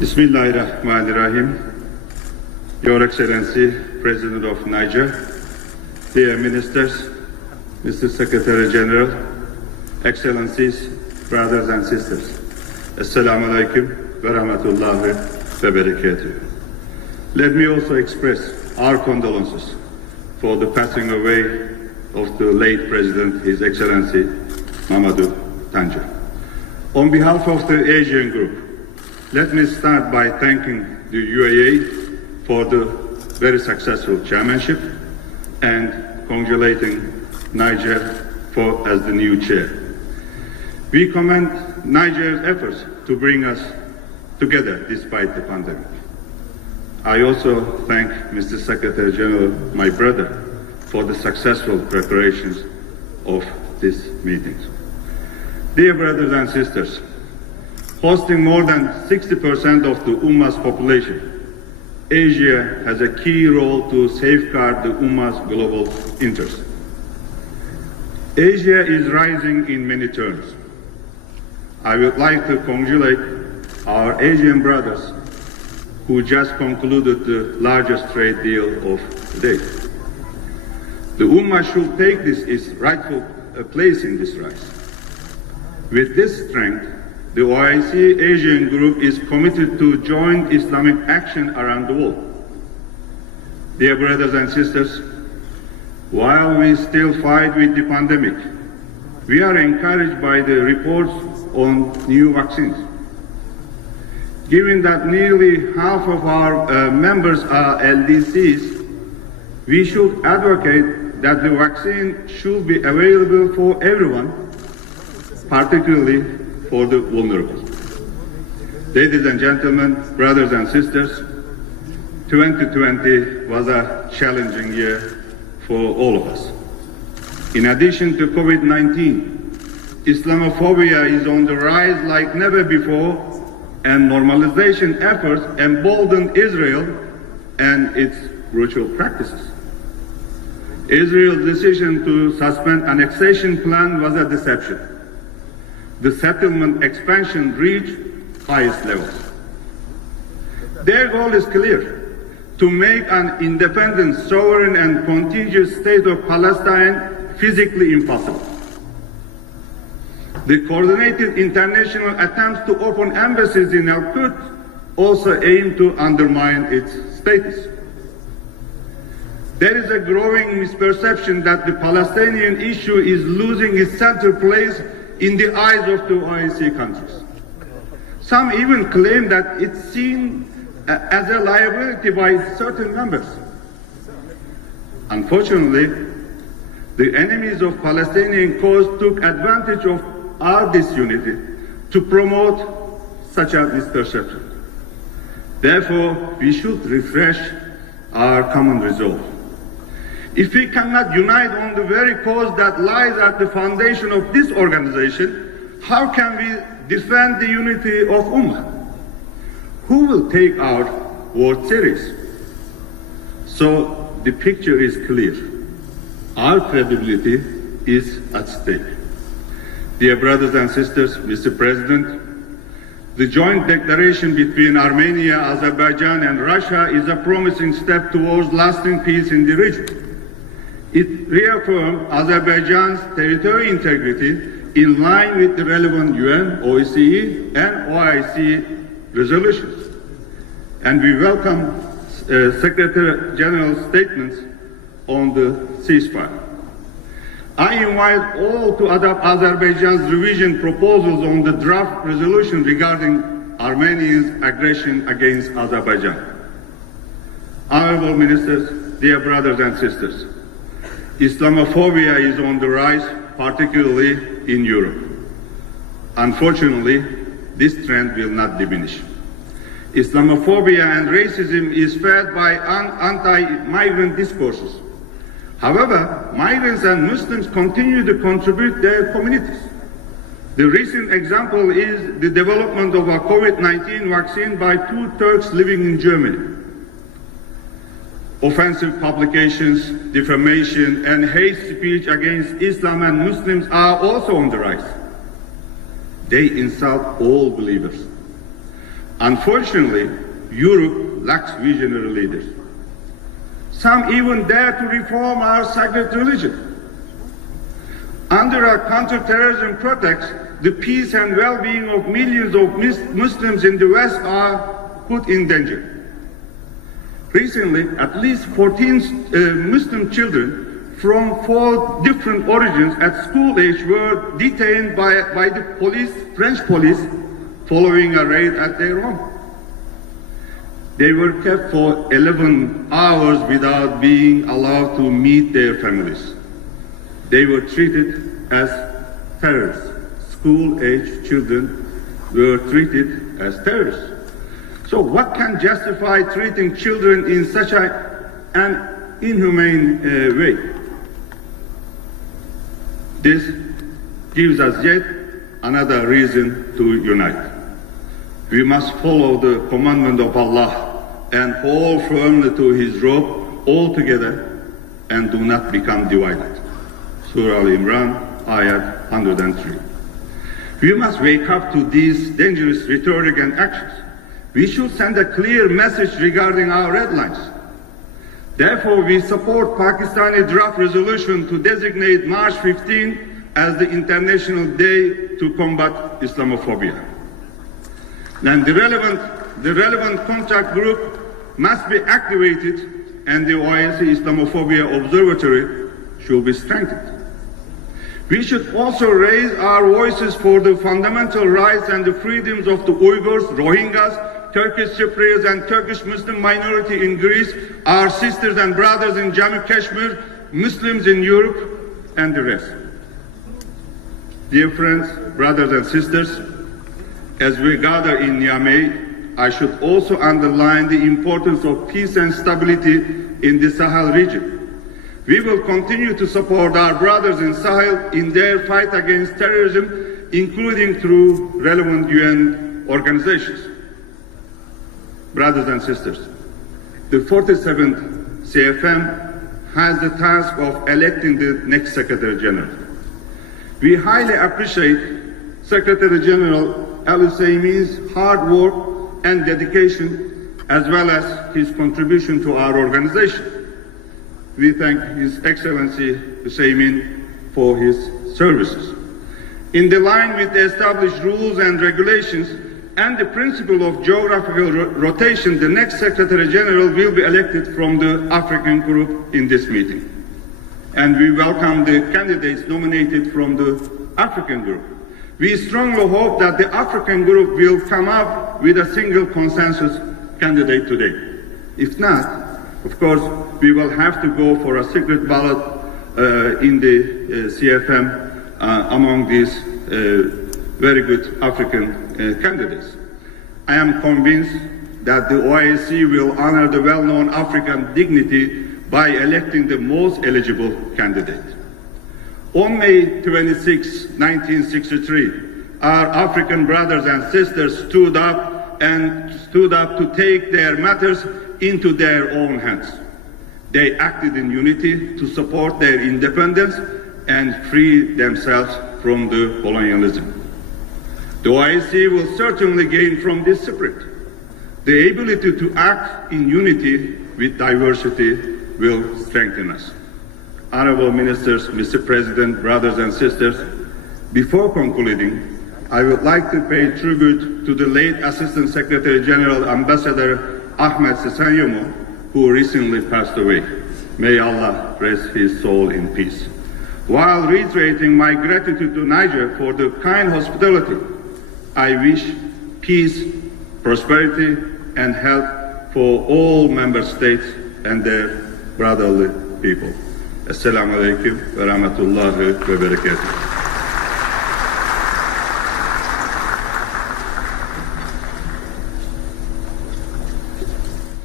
Bismillahirrahmanirrahim. Your Excellency, President of Niger, dear ministers, Mr. Secretary General, Excellencies, brothers and sisters. Assalamu alaikum wa rahmatullahi wa barakatuh. Let me also express our condolences for the passing away of the late President, His Excellency Mamadou Tanja. On behalf of the Asian Group, let me start by thanking the UAE for the very successful chairmanship and congratulating Niger as the new chair. We commend Niger's efforts to bring us together despite the pandemic. I also thank Mr. Secretary General, my brother, for the successful preparations of this meeting. Dear brothers and sisters, hosting more than 60% of the Ummah's population, Asia has a key role to safeguard the Ummah's global interests. Asia is rising in many terms. I would like to congratulate our Asian brothers who just concluded the largest trade deal of the day. The Ummah should take its rightful place in this rise. With this strength, the OIC Asian Group is committed to joint Islamic action around the world. Dear brothers and sisters, while we still fight with the pandemic, we are encouraged by the reports on new vaccines. Given that nearly half of our members are LDCs, we should advocate that the vaccine should be available for everyone, particularly for the vulnerable. Ladies and gentlemen, brothers and sisters, 2020 was a challenging year for all of us. In addition to COVID-19, Islamophobia is on the rise like never before, and normalization efforts embolden Israel and its brutal practices. Israel's decision to suspend annexation plan was a deception. The settlement expansion reached highest levels. Their goal is clear: to make an independent, sovereign and contiguous state of Palestine physically impossible. The coordinated international attempts to open embassies in Al-Quds also aim to undermine its status. There is a growing misperception that the Palestinian issue is losing its central place in the eyes of the OIC countries. Some even claim that it's seen as a liability by certain members. Unfortunately, the enemies of Palestinian cause took advantage of our disunity to promote such a misperception. Therefore, we should refresh our common resolve. If we cannot unite on the very cause that lies at the foundation of this organization, how can we defend the unity of Ummah? Who will take our word serious? So the picture is clear. Our credibility is at stake. Dear brothers and sisters, Mr. President, the joint declaration between Armenia, Azerbaijan and Russia is a promising step towards lasting peace in the region. It reaffirmed Azerbaijan's territorial integrity in line with the relevant UN, OSCE and OIC resolutions. And we welcome Secretary General's statements on the ceasefire. I invite all to adopt Azerbaijan's revision proposals on the draft resolution regarding Armenia's aggression against Azerbaijan. Honorable Ministers, dear brothers and sisters, Islamophobia is on the rise, particularly in Europe. Unfortunately, this trend will not diminish. Islamophobia and racism is fed by anti-migrant discourses. However, migrants and Muslims continue to contribute their communities. The recent example is the development of a COVID-19 vaccine by 2 Turks living in Germany. Offensive publications, defamation, and hate speech against Islam and Muslims are also on the rise. They insult all believers. Unfortunately, Europe lacks visionary leaders. Some even dare to reform our sacred religion. Under our counter-terrorism protects, the peace and well-being of millions of Muslims in the West are put in danger. Recently, at least 14 Muslim children from 4 different origins at school age were detained by the police, French police, following a raid at their home. They were kept for 11 hours without being allowed to meet their families. They were treated as terrorists. School-age children were treated as terrorists. So what can justify treating children in such an inhumane way? This gives us yet another reason to unite. We must follow the commandment of Allah and hold firmly to His rope all together and do not become divided. Surah Al-Imran, Ayat 103. We must wake up to these dangerous rhetoric and actions. We should send a clear message regarding our red lines. Therefore, we support Pakistani draft resolution to designate March 15 as the International Day to combat Islamophobia. And the relevant contact group must be activated and the OIC Islamophobia Observatory should be strengthened. We should also raise our voices for the fundamental rights and the freedoms of the Uyghurs, Rohingyas, Turkish Cypriots and Turkish Muslim minority in Greece, our sisters and brothers in Jammu Kashmir, Muslims in Europe, and the rest. Dear friends, brothers and sisters, as we gather in Niamey, I should also underline the importance of peace and stability in the Sahel region. We will continue to support our brothers in Sahel in their fight against terrorism, including through relevant UN organizations. Brothers and sisters, the 47th CFM has the task of electing the next Secretary General. We highly appreciate Secretary General Al-Husseini's hard work and dedication, as well as his contribution to our organization. We thank His Excellency Hussein for his services. In the line with the established rules and regulations and the principle of geographical rotation, the next Secretary General will be elected from the African group in this meeting. And we welcome the candidates nominated from the African group. We strongly hope that the African group will come up with a single consensus candidate today. If not, of course, we will have to go for a secret ballot in the CFM among these very good African candidates. I am convinced that the OIC will honor the well-known African dignity by electing the most eligible candidate. On May 26, 1963, our African brothers and sisters stood up to take their matters into their own hands. They acted in unity to support their independence and free themselves from the colonialism. The OIC will certainly gain from this spirit. The ability to act in unity with diversity will strengthen us. Honorable Ministers, Mr. President, brothers and sisters, before concluding, I would like to pay tribute to the late Assistant Secretary General Ambassador Ahmed Sesanyomo, who recently passed away. May Allah rest his soul in peace. While reiterating my gratitude to Niger for the kind hospitality, I wish peace, prosperity, and health for all member states and their brotherly people. Esselamu Aleyküm ve Rahmetullahi ve Berekatuhu.